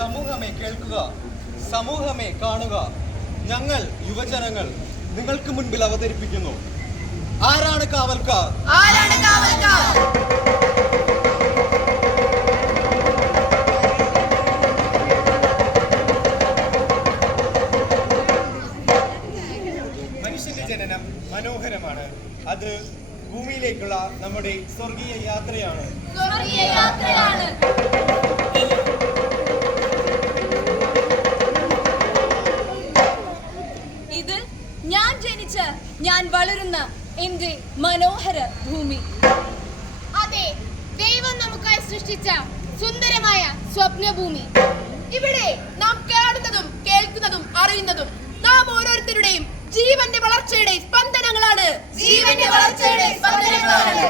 സമൂഹമേ കേൾക്കുക, സമൂഹമേ കാണുക. ഞങ്ങൾ യുവജനങ്ങൾ നിങ്ങൾക്ക് മുൻപിൽ അവതരിപ്പിക്കുന്നു. ആരാണ് കാവൽക്കാർ? ആരാണ് കാവൽക്കാർ? മനുഷ്യന്റെ ജനനം മനോഹരമാണ്. അത് ഭൂമിയിലേക്കുള്ള നമ്മുടെ സ്വർഗീയ യാത്രയാണ്. ഇത് ഞാൻ ജനിച്ച് ഞാൻ വളരുന്ന എന്റെ മനോഹര ഭൂമി. അതെ, ദൈവം നമുക്കായി സൃഷ്ടിച്ച സുന്ദരമായ സ്വപ്നഭൂമി. ഇവിടെ നാം കാണുന്നതും കേൾക്കുന്നതും അറിയുന്നതും നാം ഓരോരുത്തരുടെയും ജീവന്റെ വളർച്ചയുടെ സ്പന്ദനങ്ങളാണ്. ജീവന്റെ വളർച്ചയുടെ സ്പന്ദനങ്ങളാണ്.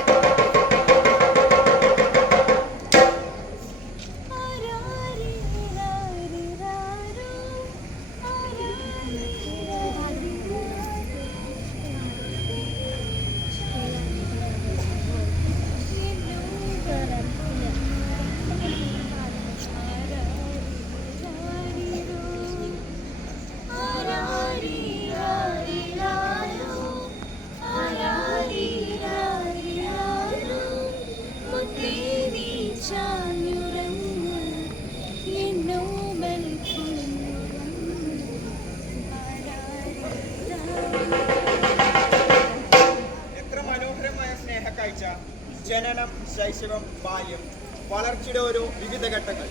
ജനനം, ശൈശവം, ബാല്യം, വളർച്ചയുടെ ഓരോ വിവിധ ഘട്ടങ്ങൾ.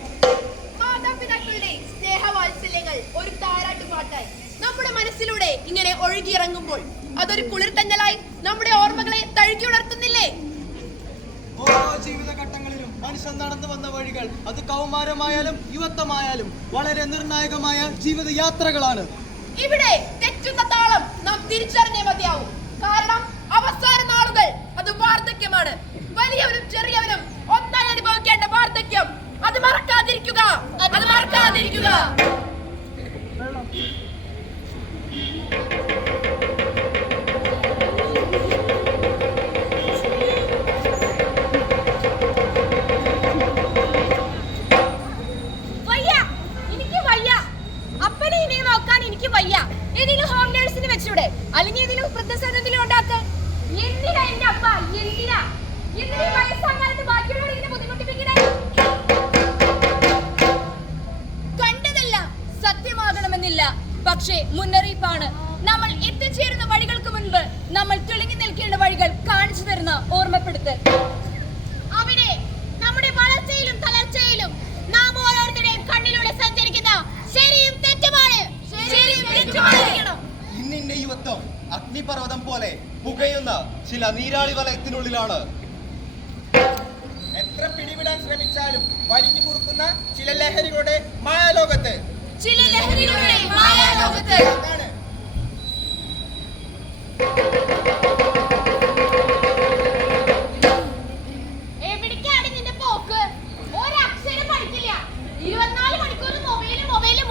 മാതാപിതാക്കളുടെ സ്നേഹവാത്സല്യങ്ങൾ ഒരു താരാട്ടുപാട്ടായി നമ്മുടെ മനസ്സിലൂടെ ഇങ്ങനെ ഒഴുകിയിറങ്ങുമ്പോൾ അതൊരു കുളിർത്തന്നലായി നമ്മുടെ ഓർമ്മകളെ തഴുകി ഉണർത്തുന്നില്ലേ? ഓരോ ജീവിതഘട്ടങ്ങളിലും മനുഷ്യൻ നടന്നു വന്ന വഴികൾ, അത് കൗമാരമായാലും യുവത്വമായാലും, വളരെ നിർണായകമായ ജീവിത യാത്രകളാണ്. ഇവിടെ തെറ്റുന്ന താളം നാം തിരിച്ചറിഞ്ഞേ മതിയാവും. കാരണം അവസാന നാളുകൾ അത് വാർദ്ധക്യമാണ്. വലിയവരും ചെറിയവരും ഒന്നായി അനുഭവിക്കേണ്ട വാർദ്ധക്യം അത് മറക്കാതിരിക്കുക. അല്ലെങ്കിൽ ഇതിലും വൃദ്ധസദനത്തിലും ഉണ്ടാക്ക. എന്തിനാ എന്റെ അപ്പ? എന്തിനാ വയസ്സാകാലത്ത് ബാക്കിയുള്ളവർ ഇതിനെ ബുദ്ധിമുട്ടിപ്പിക്കണേ? കണ്ടതല്ല സത്യമാകണമെന്നില്ല, പക്ഷേ മുന്നറിയിപ്പാണ്. നമ്മൾ എത്തിച്ചേരുന്ന വഴികൾക്ക് മുൻപ് നമ്മൾ തെളിഞ്ഞു നിൽക്കേണ്ട വഴികൾ കാണിച്ചു തരുന്ന ഓർമ്മപ്പെടുത്തൽ. അവിടെ നമ്മുടെ വളർച്ചയിലും തളർച്ചയിലും നാം ഓരോരുത്തരുടെയും കണ്ണിലൂടെ സഞ്ചരിക്കുന്ന ശരിയും തെറ്റുമാണ്. ഇന്നിന്റെ യുവത്വം അഗ്നിപർവ്വതം പോലെ പുകയുന്ന ചില നീരാളി വലയത്തിനുള്ളിലാണ്. എത്ര പിടിവിടാൻ ശ്രമിച്ചാലും വലിഞ്ഞു മുറുക്കുന്ന ചില ലഹരികളുടെ മായാലോകത്ത്. എവിടേക്കാണ് നിന്റെ പോക്ക്? ഒരക്ഷരം പഠിക്കില്ല. 24 മണിക്കൂർ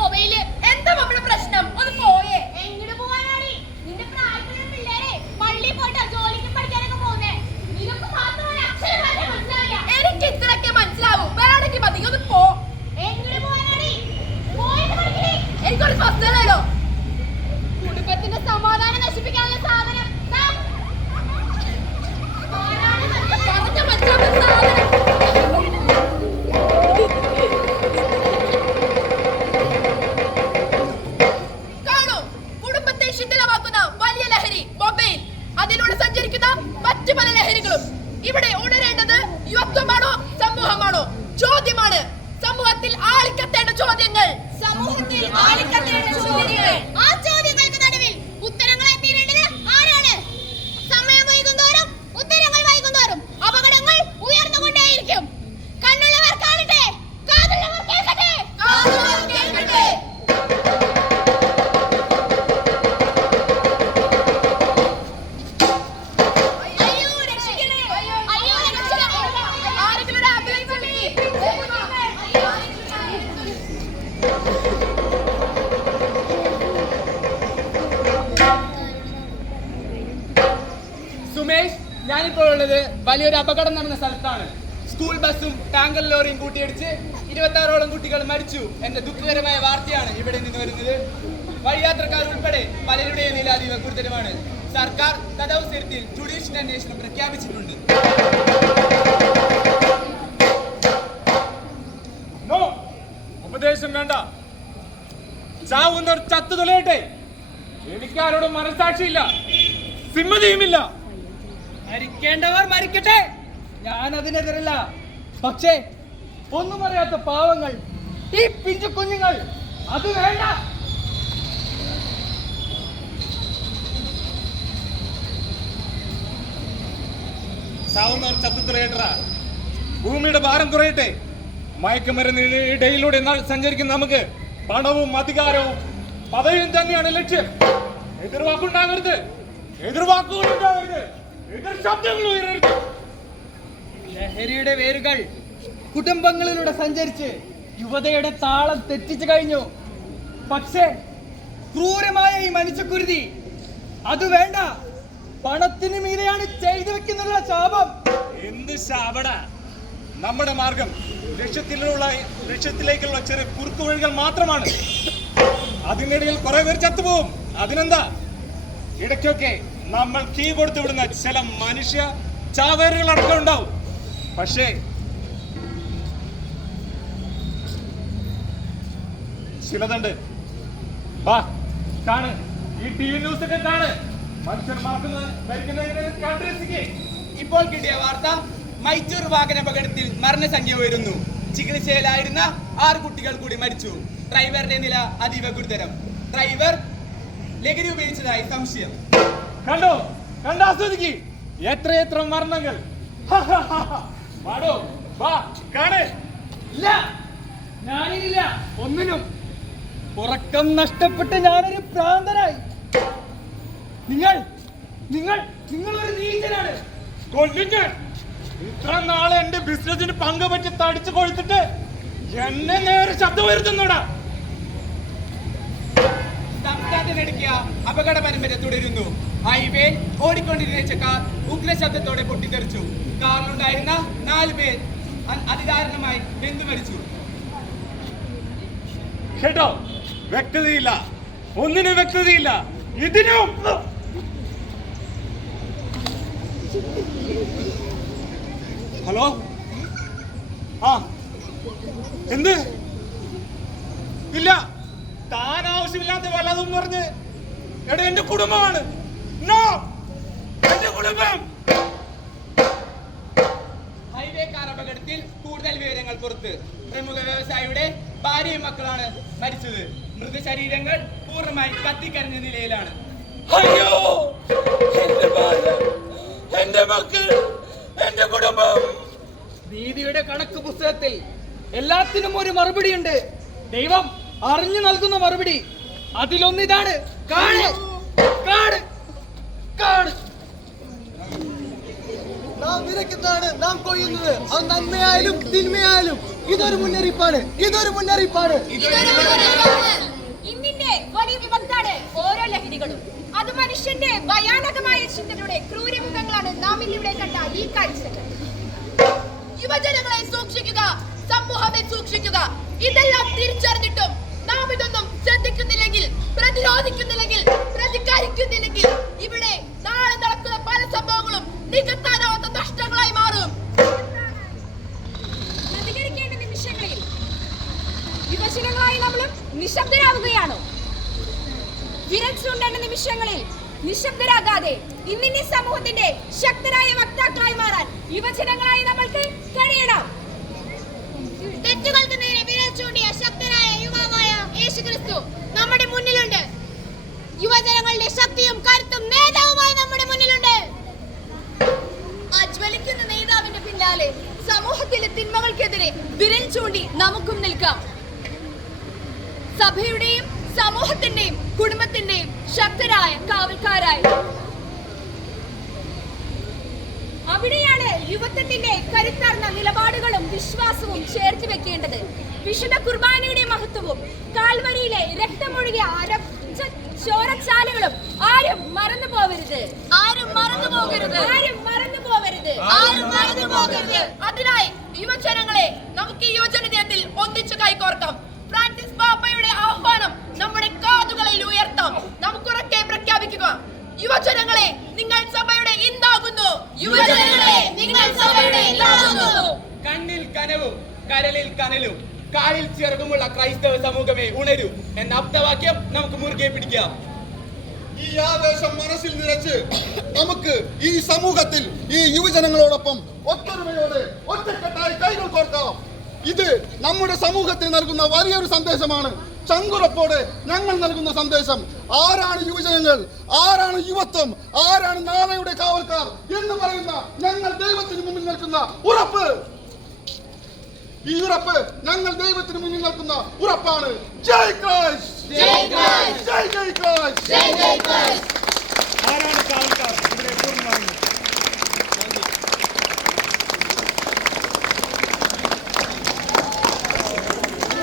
മൊബൈല്. എന്താ നമ്മുടെ പ്രശ്നം? ഒന്ന് പോയേ. എങ്ങോട്ട് പോവാനാണ്? നിന്റെ പ്രായത്തിലുള്ള പിള്ളേരെ പള്ളിയിൽ പോയിട്ടാ ജോലിക്ക് പഠിക്കാനൊക്കെ പോകുന്നേ. നിനക്ക് മാത്രം ഒരു അക്ഷരം മനസ്സിലാവില്ല. എനിക്ക് ഇത്രയൊക്കെ മനസ്സിലാവും. വേണമെങ്കിൽ മതി, ഒന്ന് പോ. എങ്ങോട്ട് പോവാനാണ്? പോയിട്ട് പഠിക്കണേ. എനിക്കൊരു സ്വസ്ഥതയോ കുടുംബത്തിന്റെ സമാധാനം നശിപ്പിക്കാനുള്ള സാധനം കാണൂ. കുടുംബത്തെ ശിഥിലമാക്കുന്ന വലിയ ലഹരി മൊബൈൽ, അതിലൂടെ സഞ്ചരിക്കുന്ന മറ്റു പല ലഹരികളും. ഇവിടെ ഉണരേണ്ടത് യുവത്വമാണോ സമൂഹമാണോ? ചോദ്യമാണ്. സമൂഹത്തിൽ ആളിക്കത്തേണ്ട ചോദ്യങ്ങൾ. ആ ചോദ്യങ്ങൾക്ക് നടുവിൽ ഉത്തരങ്ങൾ എത്തിയിടേണ്ടത് ആരാണ്? സമയം വൈകുന്തോറും ഉത്തരങ്ങൾ വൈകുന്തോറും അപകടങ്ങൾ ഉയർന്നുകൊണ്ടേയിരിക്കും. കണ്ണുള്ളവർ കാണട്ടെ, കാതുള്ളവർ കേൾക്കട്ടെ. അയ്യോ രക്ഷിക്കണേ, അയ്യോ രക്ഷിക്കണേ. ആരെങ്കിലും ഒരു ആംബുലൻസ് വിളിക്ക്. സുമേഷ്, ഞാനിപ്പോൾ ഉള്ളത് വലിയൊരു അപകടം നടന്ന സ്ഥലത്താണ്. സ്കൂൾ ബസ്സും ടാങ്കർ ലോറിയും കൂട്ടിയിടിച്ച് 26ഓളം കുട്ടികൾ മരിച്ചു എന്ന ദുഃഖകരമായ വാർത്തയാണ് ഇവിടെ നിന്ന് വരുന്നത്. വഴിയാത്രക്കാർ ഉൾപ്പെടെ പലരുടെയും നില അതീവ ഗുരുതരമാണ്. സർക്കാർ തദവസരത്തിൽ ജുഡീഷ്യൽ അന്വേഷണം പ്രഖ്യാപിച്ചിട്ടുണ്ട്. ഉപദേശം വേണ്ട, ചാവുന്നവർ ചത്തു തൊലയട്ടെ. എനിക്കാരോടും മനസാക്ഷിയില്ല, സിമ്മതിയുമില്ല. മരിക്കേണ്ടവർ മരിക്കട്ടെ, ഞാൻ അതിനെതിരല്ല. പക്ഷേ ഒന്നും അറിയാത്ത പാവങ്ങൾ, ഈ പിഞ്ചു കുഞ്ഞുങ്ങൾ, അത് വേണ്ട. ചാവുന്നവർ ചത്തു തൊലയട്ടെ, ഭൂമിയുടെ ഭാരം കുറയട്ടെ. മയക്കുമരുന്നിന് ഇടയിലൂടെ സഞ്ചരിക്കുന്ന നമുക്ക് പണവും അധികാരവും പദവിയും തന്നെയാണ് ലക്ഷ്യം. എതിർവാക്കുണ്ടാകരുത്, എതിർവാക്കുകളുണ്ടാകരുത്, എതിർ ശബ്ദങ്ങൾ ഉയരരുത്. ലഹരിയുടെ വേരുകൾ കുടുംബങ്ങളിലൂടെ സഞ്ചരിച്ച് യുവതയുടെ താളം തെറ്റിച്ചു കഴിഞ്ഞു. പക്ഷേ ക്രൂരമായ ഈ മനുഷ്യക്കുരുതി അത് വേണ്ട. പണത്തിന് മീതെയാണ് ചെയ്തു വെക്കുന്നുള്ള ശാപം. എന്ത് ശാപട? നമ്മുടെ മാർഗം ലക്ഷ്യത്തിലേക്കുള്ള ചെറിയ കുറുക്കുവഴികൾ മാത്രമാണ്. അതിനിടയിൽ കുറെ പേർ ചത്തുപോകും. അതിനെന്താ? ഇടയ്ക്കൊക്കെ നമ്മൾ കീ കൊടുത്തു വിടുന്ന ചില മനുഷ്യ ചാവേറുകൾ അടക്കം ഉണ്ടാവും. പക്ഷേ ചിലതുണ്ട്. വാ കാണ്, ഈ TV ന്യൂസ് ഒക്കെ കാണ്. മനുഷ്യർ മരിക്കുന്നതിനെ ഇപ്പോൾ കിട്ടിയ വാർത്ത, മൈസൂർ വാഹനാപകടത്തിൽ മരണസംഖ്യ ഉയരുന്നു. ചികിത്സയിലായിരുന്ന 6 കുട്ടികൾ കൂടി മരിച്ചു. ഡ്രൈവറുടെ നില അതീവ ഗുരുതരം. ഡ്രൈവർ ലഹരി ഉപയോഗിച്ചതായി സംശയം. കണ്ടോ, കണ്ടാസ്വദിക്ക്. എത്രയെത്ര മരണങ്ങൾ. വാടോ, വാ കാണ്. ഇല്ല, ഞാനില്ല ഒന്നിനും. ഉറക്കം നഷ്ടപ്പെട്ട് ഞാനൊരു ഭ്രാന്തനായി. നിങ്ങൾ ഒരു നീചനാണ്. കൊല്ലിക്ക്. ഇത്ര നാളെ എന്റെ ബിസിനസിന് പങ്കുപറ്റി തടിച്ചു കൊഴുത്തിട്ട് എന്നെ നേരെ ശബ്ദം വരുത്തുന്നോടാ. സംസ്ഥാനത്തിനിടയ്ക്ക് അപകട പരമ്പര തുടരുന്നു. ഹൈവേ ഓടിക്കൊണ്ടിരുന്ന കാർ ഉഗ്രശബ്ദത്തോടെ പൊട്ടിത്തെറിച്ചു. കാറിലുണ്ടായിരുന്ന 4 പേർ അതിദാരുണമായി വെന്തു മരിച്ചു. കേട്ടോ, വ്യക്തതയില്ല, ഒന്നിനും വ്യക്തതയില്ല. ഇതിനും ഹലോ, ആ എന്ത്? ഇല്ല, താൻ ആവശ്യമില്ലാത്ത വല്ലതും പറഞ്ഞ് എടാ എന്റെ കുടുംബമാണ്. നോ, എന്റെ കുടുംബം. ഹൈവേ കാർ അപകടത്തിൽ കൂടുതൽ വിവരങ്ങൾ പുറത്ത്. പ്രമുഖ വ്യവസായിയുടെ ഭാര്യയും മക്കളാണ് മരിച്ചത്. മൃതശരീരങ്ങൾ പൂർണ്ണമായി കത്തിക്കരിഞ്ഞ നിലയിലാണ്. അയ്യോ, എന്റെ ഭാര്യ, എന്റെ മക്കൾ, എന്റെ കുടുംബം. നീതിയുടെ കണക്ക് പുസ്തകത്തിൽ എല്ലാത്തിനും ഒരു മറുപടിയുണ്ട്. ദൈവം അറിഞ്ഞു നൽകുന്ന മറുപടി. അതിലൊന്നിതാണ്, കാണ് കാണ് കാണ്. നാം വിതയ്ക്കുന്നതാണ് നാം കൊയ്യുന്നത്. അത് നന്മയായാലും തിന്മയായാലും ഇതൊരു മുന്നറിയിപ്പാണ്. ഇന്നിന്റെ വലിയ വിപത്താണ് ഓരോ ലഹരികളും. അത് മനുഷ്യന്റെ ഭയാനകമായ ചിന്തയുടെ ക്രൂരമുഖങ്ങളാണ് നാം ഇന്നിവിടെ കണ്ട ഈ കാഴ്ചകൾ. യുവജനങ്ങളെ സൂക്ഷിക്കുക, സമൂഹത്തെ സൂക്ഷിക്കുക. ഇതെല്ലാം തിരിച്ചറിഞ്ഞിട്ടും നാം ഇതൊന്നും ശ്രദ്ധിക്കുന്നില്ലെങ്കിൽ, പ്രതിരോധിക്കുന്നില്ലെങ്കിൽ, പ്രതികരിക്കുന്നില്ലെങ്കിൽ ഇവിടെ നാളെ നടക്കുന്ന പല സംഭവങ്ങളും നികത്താനാവാത്ത നഷ്ടങ്ങളായി മാറും. പ്രതികരിക്കേണ്ട നിമിഷങ്ങളിൽ യുവജനങ്ങളായി നമ്മളും നിശബ്ദരാകുകയാണോ? വിരൽ ചൂണ്ടേണ്ട നിമിഷങ്ങളിൽ നിശബ്ദരാകാതെ ഇന്നിന്റെ സമൂഹത്തിന്റെ ശക്തരായ വക്താക്കളായി മാറാൻ യുവജനങ്ങളായി നമ്മൾക്ക് കഴിയണം. തെറ്റുകൾക്ക് നേരെ വിരൽ ചൂണ്ടിയ ശക്തനായ യുവാവായ യേശുക്രിസ്തു നമ്മുടെ മുന്നിലുണ്ട്. യുവജനങ്ങളുടെ ശക്തിയും കരുത്തും നേതാവുമായി നമ്മുടെ മുന്നിലുണ്ട്. ആ ജ്വലിക്കുന്ന നേതാവിന്റെ പിന്നാലെ സമൂഹത്തിലെ തിന്മകൾക്കെതിരെ വിരൽ ചൂണ്ടി നമുക്കും നിൽക്കാം. സഭയുടെയും സമൂഹത്തിന്റെയും കുടുംബത്തിന്റെയും ശക്തരായ കാവൽക്കാരായി. അവിടെയാണ് യുവത്വത്തിന്റെ കരുത്താർന്ന നിലപാടുകളും വിശ്വാസവും ചേർത്ത് വെക്കേണ്ടത്. വിശുദ്ധ കുർബാനയുടെ മഹത്വവും കാൽവരിയിലെ രക്തമൊഴുകിയ ചോരച്ചാലുകളും ആരും മറന്നു പോകരുത്. പോകരുത്. അതിനായി യുവജനങ്ങളെ നമുക്ക് ഈ യുവജന ദിനത്തിൽ ഒന്നിച്ചു കൈകോർക്കാം. ഫ്രാൻസിസ് പാപ്പയുടെ ആഹ്വാനം നമ്മുടെ കാതുകളിൽ ഉയർത്താം. നമുക്കുറക്കെ പ്രഖ്യാപിക്കുക: യുവജനങ്ങളെ, നിങ്ങൾ സഭയുടെ ഇന്നാകുന്നു. യുവജനങ്ങളെ, നിങ്ങൾ സഭയുടെ ഇന്നാകുന്നു. കണ്ണിൽ കനവും കരളിൽ കനലും കാലിൽ ചിറകുമുള്ള ക്രൈസ്തവ സമൂഹമേ ഉണരൂ എന്ന ആപ്തവാക്യം നമുക്ക് മുറുകെ പിടിക്കാം. ഈ ആവേശം മനസ്സിൽ നിറച്ച് നമുക്ക് ഈ സമൂഹത്തിൽ ഈ യുവജനങ്ങളോടൊപ്പം ഒത്തൊരുമയോടെ ഒറ്റക്കെട്ടായി കൈകൾ കോർക്കാം. ഇത് നമ്മുടെ സമൂഹത്തിൽ നൽകുന്ന വലിയൊരു സന്ദേശമാണ്. ചങ്കുറപ്പോടെ ഞങ്ങൾ നൽകുന്ന സന്ദേശം: ആരാണ് യുവജനങ്ങൾ, ആരാണ് യുവത്വം, ആരാണ് നാളെയുടെ കാവൽക്കാർ എന്ന് പറയുന്ന ഞങ്ങൾ ദൈവത്തിന് മുന്നിൽ നിൽക്കുന്ന ഉറപ്പ്. ഈ ഉറപ്പ് ഞങ്ങൾ ദൈവത്തിന് മുന്നിൽ നിൽക്കുന്ന ഉറപ്പാണ്. ജയ് ക്രൈസ്റ്റ്! ജയ് ക്രൈസ്റ്റ്! ജയ് ജയ് ക്രൈസ്റ്റ്! ആരാണ് കാവൽക്കാർ?